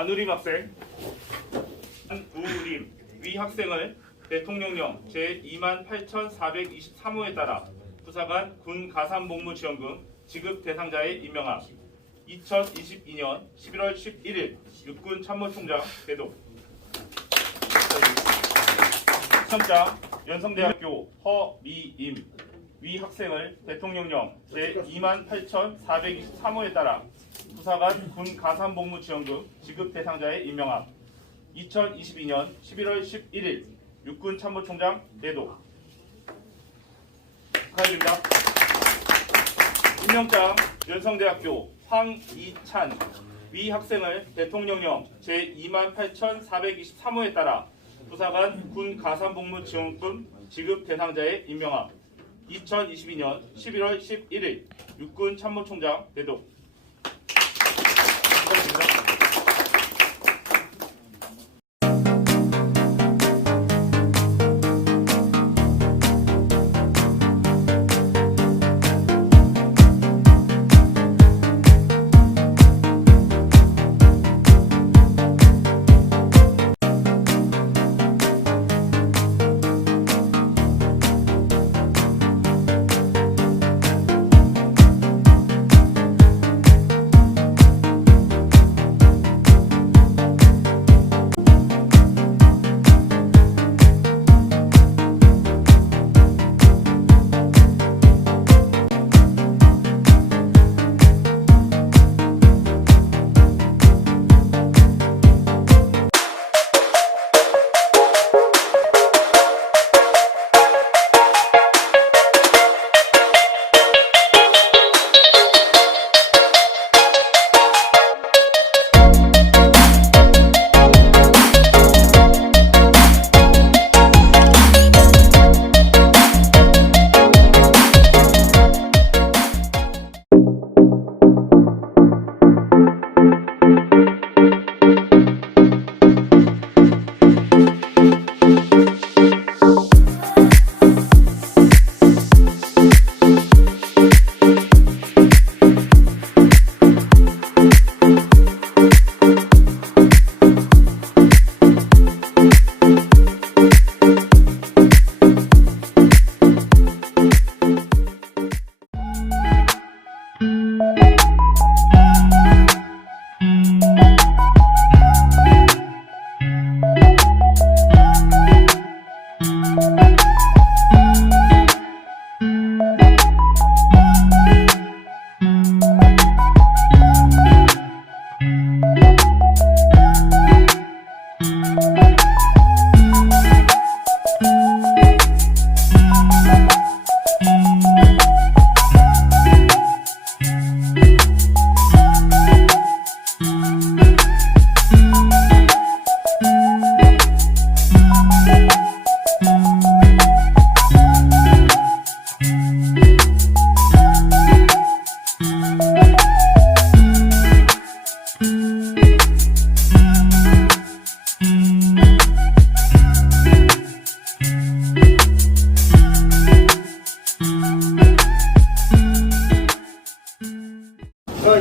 안우림 학생, 안우림 위 학생을 대통령령 제28,423호에 따라 부사관 군 가산복무지원금 지급 대상자에 임명함. 2022년 11월 11일 육군 참모총장 대도. 시청장 연성대학교 허미임 위 학생을 대통령령 제28,423호에 따라 부사관 군 가산복무지원금 지급 대상자에 임명함. 2022년 11월 11일 육군 참모총장 대도. 축하드립니다. 임명장 연성대학교 황이찬 위 학생을 대통령령 제28,423호에 따라 부사관 군 가산복무지원금 지급 대상자에 임명함. 2022년 11월 11일 육군 참모총장 대도. 축하드립니다.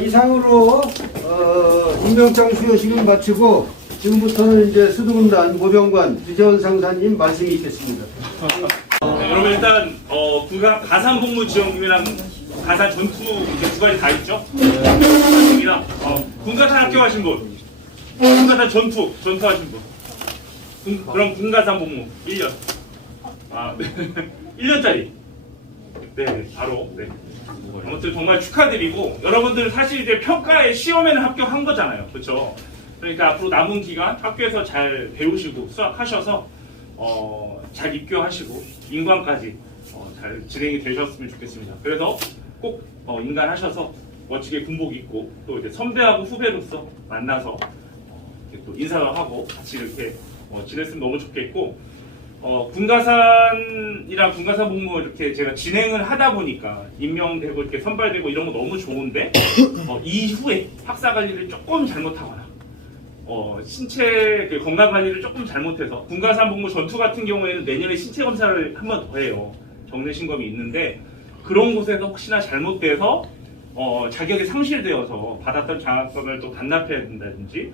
이상으로 임명장 수여식을 마치고 지금부터는 이제 수도군단 모병관 주재원 상사님 말씀이 있겠습니다. 여러분 일단 가산복무지원금이랑 가산 전투 이제 두 가지 다 있죠? 입니다. 군가산 합격하신 분, 군가산 전투하신 분. 그럼 군가산복무 1년. 네. 1년짜리. 네, 바로. 네. 아무튼 정말 축하드리고, 여러분들 사실 이제 평가에 시험에는 합격한 거잖아요. 그렇죠? 그러니까 앞으로 남은 기간 학교에서 잘 배우시고 수학하셔서 잘 입교하시고 인관까지 잘 진행이 되셨으면 좋겠습니다. 그래서 꼭 인간하셔서 멋지게 군복 입고 또 이제 선배하고 후배로서 만나서 이렇게 또 인사를 하고 같이 이렇게 지냈으면 너무 좋겠고, 군가산이랑 군가산 복무 이렇게 제가 진행을 하다 보니까 임명되고 이렇게 선발되고 이런 거 너무 좋은데 이후에 학사 관리를 조금 잘못하거나 신체 건강 관리를 조금 잘못해서 군가산 복무 전투 같은 경우에는 내년에 신체 검사를 한 번 더 해요. 정례 신검이 있는데 그런 곳에서 혹시나 잘못돼서 자격이 상실되어서 받았던 장학금을 또 반납해야 된다든지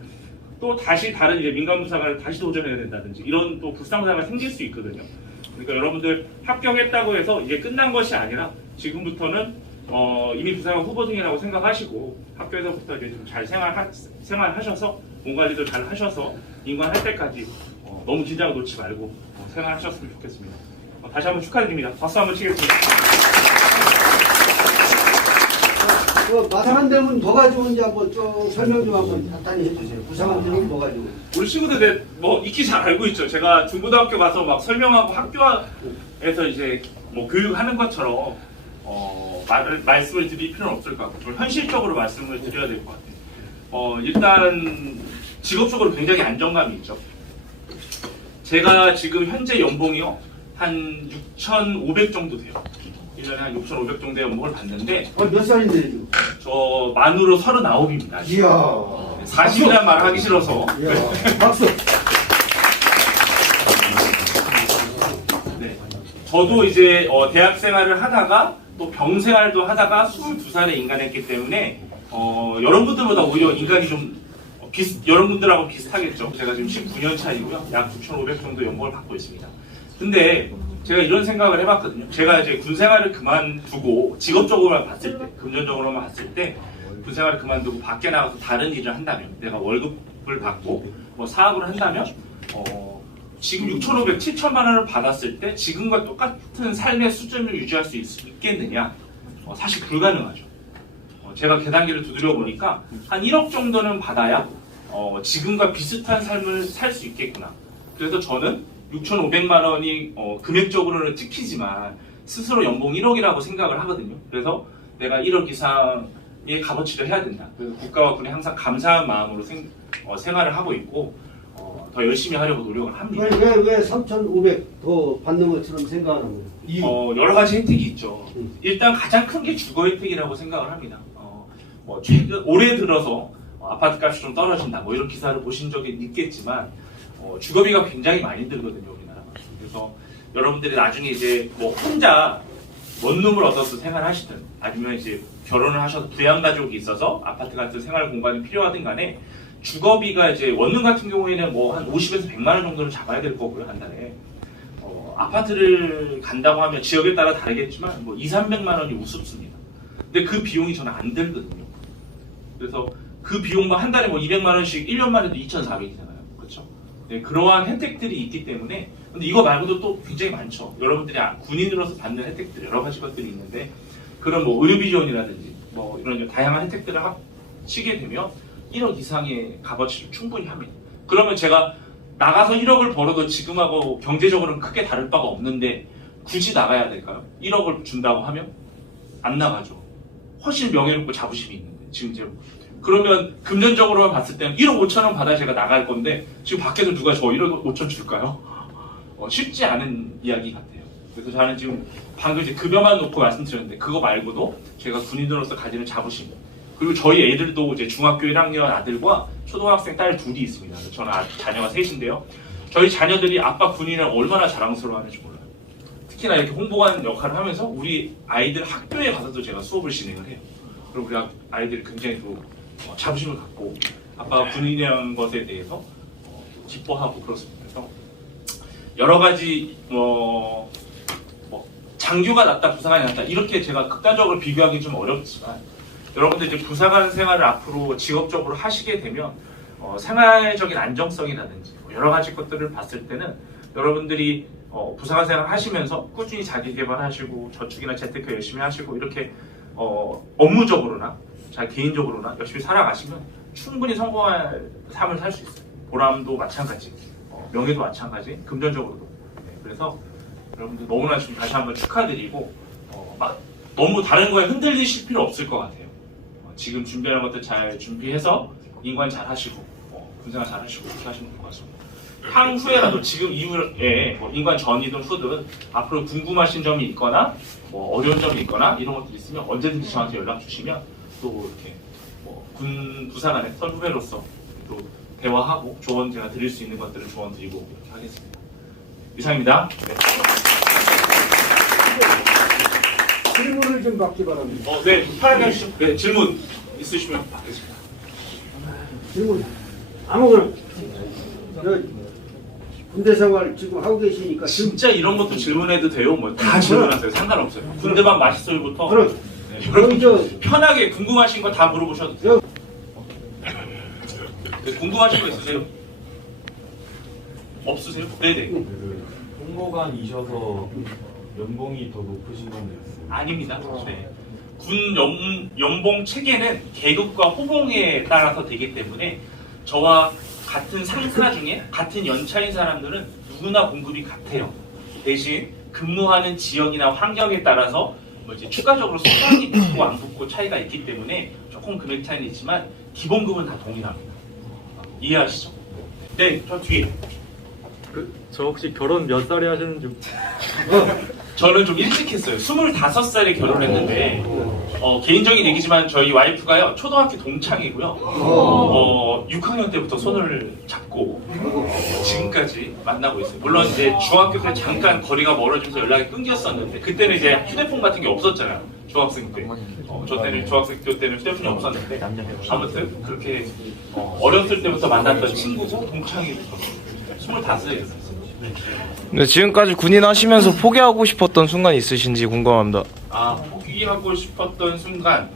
또 다시 다른 이제 민간부사관을 다시 도전해야 된다든지 이런 또 불상사가 생길 수 있거든요. 그러니까 여러분들 합격했다고 해서 이게 끝난 것이 아니라 지금부터는 이미 부사관 후보생이라고 생각하시고 학교에서부터 이제 좀 잘 생활하셔서 몸 관리도 잘 하셔서 인관할 때까지 너무 긴장을 놓지 말고 생활하셨으면 좋겠습니다. 다시 한번 축하드립니다. 박수 한번 치겠습니다. 부상한 대문 뭐가 좋은지 한번 좀 설명 좀 한번 간단히 해주세요. 부상한 대문 뭐가 좋은지. 우리 친구들 뭐 익히 잘 알고 있죠. 제가 중고등학교 가서 막 설명하고 학교에서 이제 뭐 교육하는 것처럼 말씀을 드릴 필요는 없을 것 같고 좀 현실적으로 말씀을 드려야 될 것 같아요. 일단 직업적으로 굉장히 안정감이 있죠. 제가 지금 현재 연봉이요 한 6,500 정도 돼요. 1년에 한 6,500 정도의 연봉을 받는데 몇 살인데 지금? 저 만으로 39입니다. 이야. 40이라는 말 하기 싫어서. 이야. 박수. 네. 저도 이제 대학 생활을 하다가 또 병 생활도 하다가 22살에 인간했기 때문에 여러분들보다 오히려 인간이 좀 여러분들하고 비슷하겠죠. 제가 지금 19년 차이고요. 약 9,500 정도 연봉을 받고 있습니다. 근데 제가 이런 생각을 해봤거든요. 제가 이제 군 생활을 그만두고 직업적으로만 봤을 때, 금전적으로만 봤을 때, 군 생활을 그만두고 밖에 나가서 다른 일을 한다면, 내가 월급을 받고 뭐 사업을 한다면, 지금 6,500, 7천만 원을 받았을 때 지금과 똑같은 삶의 수준을 유지할 수 있겠느냐? 사실 불가능하죠. 제가 계단기를 두드려 보니까 한 1억 정도는 받아야 지금과 비슷한 삶을 살 수 있겠구나. 그래서 저는 6,500만 원이 금액적으로는 찍히지만 스스로 연봉 1억이라고 생각을 하거든요. 그래서 내가 1억 이상의 값어치를 해야 된다. 그래서 국가와 군에 항상 감사한 마음으로 생활을 하고 있고 더 열심히 하려고 노력을 합니다. 왜 3,500 더 받는 것처럼 생각하는 거예요? 여러 가지 혜택이 있죠. 일단 가장 큰 게 주거 혜택이라고 생각을 합니다. 올해 들어서 아파트 값이 좀 떨어진다 뭐 이런 기사를 보신 적이 있겠지만 주거비가 굉장히 많이 들거든요, 우리나라가. 그래서 여러분들이 나중에 이제 뭐 혼자 원룸을 얻어서 생활하시든 아니면 이제 결혼을 하셔서 부양가족이 있어서 아파트 같은 생활 공간이 필요하든 간에 주거비가 이제 원룸 같은 경우에는 뭐 한 50에서 100만 원 정도는 잡아야 될 거고요, 한 달에. 아파트를 간다고 하면 지역에 따라 다르겠지만 뭐 2, 300만 원이 우습습니다. 근데 그 비용이 저는 안 들거든요. 그래서 그 비용만 한 달에 뭐 200만 원씩 1년만 해도 2,400이잖아요. 그렇죠? 네, 그러한 혜택들이 있기 때문에 근데 이거 말고도 또 굉장히 많죠. 여러분들이 군인으로서 받는 혜택들 여러 가지 것들이 있는데 그런 뭐 의료비 지원이라든지 뭐 이런 다양한 혜택들을 하시게 되면 1억 이상의 값어치를 충분히 합니다. 그러면 제가 나가서 1억을 벌어도 지금하고 경제적으로는 크게 다를 바가 없는데 굳이 나가야 될까요? 1억을 준다고 하면 안 나가죠. 훨씬 명예롭고 자부심이 있는데 지금 그러면 금전적으로만 봤을 때는 1억 5천 원 받아 제가 나갈 건데 지금 밖에서 누가 저 1억 5천 줄까요? 쉽지 않은 이야기 같아요. 그래서 저는 지금 방금 이제 급여만 놓고 말씀드렸는데 그거 말고도 제가 군인으로서 가지는 자부심 그리고 저희 애들도 이제 중학교 1학년 아들과 초등학생 딸 둘이 있습니다. 저는 자녀가 셋인데요. 저희 자녀들이 아빠 군인을 얼마나 자랑스러워하는지 몰라요. 특히나 이렇게 홍보관 역할을 하면서 우리 아이들 학교에 가서도 제가 수업을 진행을 해요. 그리고 우리 아이들이 굉장히 또 자부심을 갖고 아빠가 군인이라는 것에 대해서 기뻐하고 그렇습니다. 그래서 여러 가지 장교가 낫다, 부사관이 낫다 이렇게 제가 극단적으로 비교하기 좀 어렵지만 여러분들 이제 부사관 생활을 앞으로 직업적으로 하시게 되면 생활적인 안정성이라든지 여러 가지 것들을 봤을 때는 여러분들이 부사관 생활 하시면서 꾸준히 자기 개발하시고 저축이나 재테크 열심히 하시고 이렇게 업무적으로나 자 개인적으로나 열심히 살아가시면 충분히 성공할 삶을 살 수 있어요. 보람도 마찬가지, 명예도 마찬가지, 금전적으로도. 네, 그래서 여러분들 너무나 지금 다시 한번 축하드리고 막 너무 다른 거에 흔들리실 필요 없을 것 같아요. 지금 준비하는 것들 잘 준비해서 인관 잘 하시고 군생활 잘 하시고 그렇게 하시면 될 것 같습니다. 향후에라도 지금 이후에 인관 전이든 후든 앞으로 궁금하신 점이 있거나 어려운 점이 있거나 이런 것들이 있으면 언제든지 저한테 연락 주시면 또 이렇게 군 부사관의 선후배로서 또 대화하고 조언 제가 드릴 수 있는 것들을 조언 드리고 이렇게 하겠습니다. 이상입니다. 네. 질문을 좀 받기 바랍니다. 네, 편하게 하시죠. 네, 질문 있으시면 받겠습니다. 질문. 아무거나 저 군대 생활 지금 하고 계시니까 진짜 이런 것도 질문해도 돼요? 뭐 다 질문하세요. 상관없어요. 군대밥 맛있어요부터. 그럼 네, 그럼 여러분 저 편하게 궁금하신 거 다 물어보셔도 돼요. 네, 궁금하신 거 있으세요? 없으세요? 네네. 홍보관이셔서 연봉이 더 높으신 건데요. 아닙니다. 네. 군 연봉 체계는 계급과 호봉에 따라서 되기 때문에 저와 같은 상사 중에 같은 연차인 사람들은 누구나 봉급이 같아요. 대신 근무하는 지역이나 환경에 따라서 뭐 이제 추가적으로 수당이 붙고 안 붙고 차이가 있기 때문에 조금 금액 차이는 있지만 기본급은 다 동일합니다. 이해하시죠? 네, 저 뒤에. 저 혹시 결혼 몇 살에 하셨는지 저는 좀 일찍 했어요. 25살에 결혼했는데 개인적인 얘기지만 저희 와이프가요 초등학교 동창이고요. 6학년 때부터 손을 잡고 지금까지 만나고 있어요. 물론 이제 중학교 때 잠깐 거리가 멀어지면서 연락이 끊겼었는데 그때는 이제 휴대폰 같은 게 없었잖아요. 중학생 때. 저 때는 중학생 때는 휴대폰이 없었는데 아무튼 그렇게 어렸을 때부터 만났던 친구고 동창이부터 25살에 네, 지금까지 군인 하시면서 포기하고 싶었던 순간 있으신지 궁금합니다. 포기하고 싶었던 순간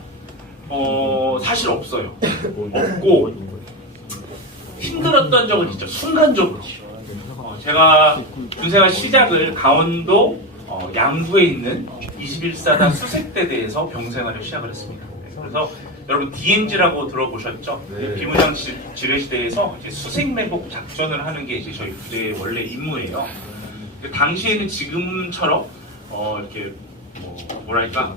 사실 없어요. 없고 힘들었던 적은 있죠. 순간적으로. 제가 군생활 시작을 강원도 양구에 있는 21사단 수색대대에서 병생활을 시작을 했습니다. 그래서 여러분 DMZ라고 들어보셨죠? 네. 비문양 지뢰시대에서 이제 수색 매복 작전을 하는 게 이제 저희 부대의 원래 임무예요. 당시에는 지금처럼 이렇게 뭐랄까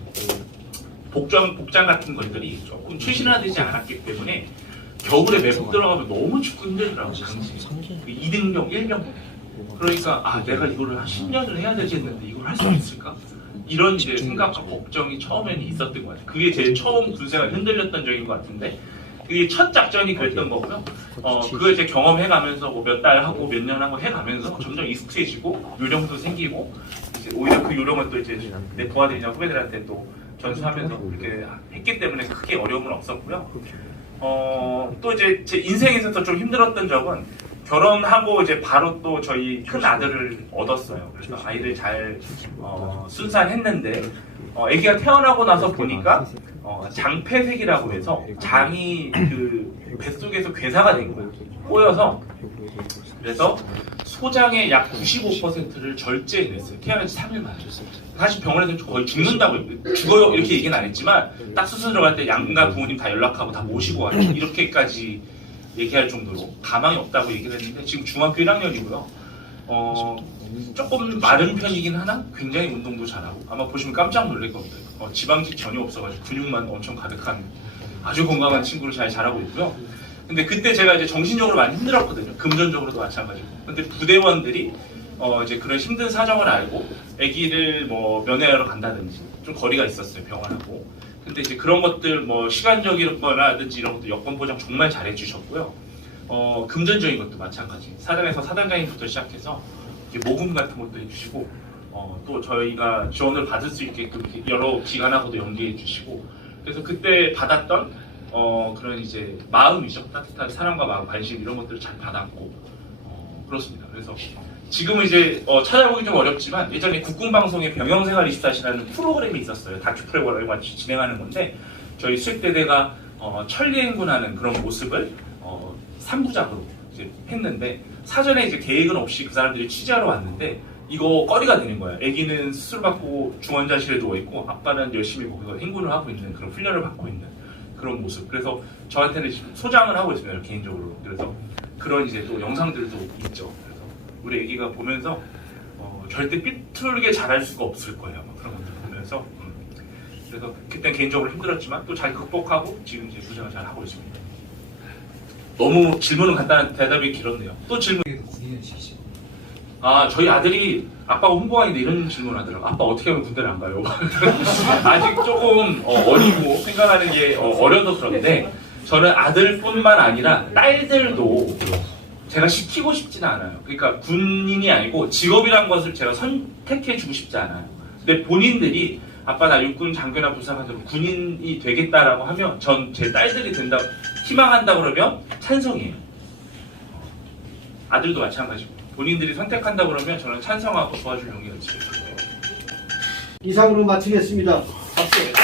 복장 같은 것들이 조금 최신화되지 않았기 때문에 겨울에 매복 들어가면 너무 춥고 힘들더라고요. 당시 2등병, 1병. 그러니까 내가 이거를 한 10년을 해야 되겠는데 이걸 할 수 있을까? 이런 이제 생각과 걱정이 처음에는 있었던 것 같아요. 그게 제 처음 군생활 흔들렸던 적인 것 같은데 그게 첫 작전이 그랬던 거고요. 그걸 이제 경험해가면서 뭐 몇 달 하고 몇 년 하고 해가면서 점점 익숙해지고 요령도 생기고 이제 오히려 그 요령을 또 이제 내 부하들이나 후배들한테 또 전수하면서 이렇게 했기 때문에 크게 어려움은 없었고요. 또 이제 제 인생에서 좀 힘들었던 적은 결혼하고 이제 바로 또 저희 큰 아들을 얻었어요. 그래서 아이를 잘 순산했는데 아기가 태어나고 나서 보니까 장폐색이라고 해서 장이 그 뱃속에서 괴사가 된 거예요. 꼬여서. 그래서 소장의 약 95%를 절제해냈어요. 태어난 지 3일 만에. 사실 병원에서 거의 죽는다고 죽어요 이렇게 얘기는 안 했지만 딱 수술 들어갈 때 양가 부모님 다 연락하고 다 모시고 와요. 이렇게까지 얘기할 정도로 가망이 없다고 얘기를 했는데 지금 중학교 1학년이고요. 조금 마른 편이긴 하나 굉장히 운동도 잘하고 아마 보시면 깜짝 놀랄 겁니다. 지방직 전혀 없어가지고 근육만 엄청 가득한 아주 건강한 친구를 잘 자라고 있고요. 근데 그때 제가 이제 정신적으로 많이 힘들었거든요. 금전적으로도 마찬가지고. 근데 부대원들이 이제 그런 힘든 사정을 알고 아기를 뭐 면회하러 간다든지 좀 거리가 있었어요 병원하고. 근데 이제 그런 것들 뭐 시간적인 거라든지 이런 것도 여건 보장 정말 잘해주셨고요. 금전적인 것도 마찬가지. 사단에서 사단장님부터 시작해서 이제 모금 같은 것도 해주시고 또 저희가 지원을 받을 수 있게끔 여러 기관하고도 연계해주시고 그래서 그때 받았던 그런 이제 마음이죠. 따뜻한 사랑과 마음, 관심 이런 것들을 잘 받았고 그렇습니다. 그래서 지금은 이제 찾아보기 좀 어렵지만 예전에 국군방송의 병영생활 24시라는 프로그램이 있었어요. 다큐 프로그램을 같이 진행하는 건데 저희 수색대대가 천리행군하는 그런 모습을 3부작으로 이제 했는데 사전에 이제 계획은 없이 그 사람들이 취재하러 왔는데 이거 거리가 되는 거예요. 아기는 수술 받고 중환자실에 누워 있고 아빠는 열심히 거기서 행군을 하고 있는 그런 훈련을 받고 있는 그런 모습. 그래서 저한테는 지금 소장을 하고 있습니다. 개인적으로. 그래서 그런 이제 또 영상들도 있죠. 그래서 우리 아기가 보면서 절대 삐뚤게 잘할 수가 없을 거예요. 아마 그런 것들 보면서. 그래서 그때 개인적으로 힘들었지만 또 잘 극복하고 지금 이제 부장을 잘 하고 있습니다. 너무 질문은 간단한 대답이 길었네요. 또 질문. 저희 아들이 아빠가 홍보관인데 이런 질문을 하더라고요. 아빠 어떻게 하면 군대를 안 가요? 아직 조금 어리고 생각하는 게 어려서 그런데 저는 아들뿐만 아니라 딸들도 제가 시키고 싶지는 않아요. 그러니까 군인이 아니고 직업이란 것을 제가 선택해주고 싶지 않아요. 근데 본인들이 아빠 나 육군 장교나 부사관으로 군인이 되겠다라고 하면 전 제 딸들이 된다 희망한다 그러면 찬성이에요. 아들도 마찬가지고 본인들이 선택한다 그러면 저는 찬성하고 도와줄 용의였지. 이상으로 마치겠습니다. 박수.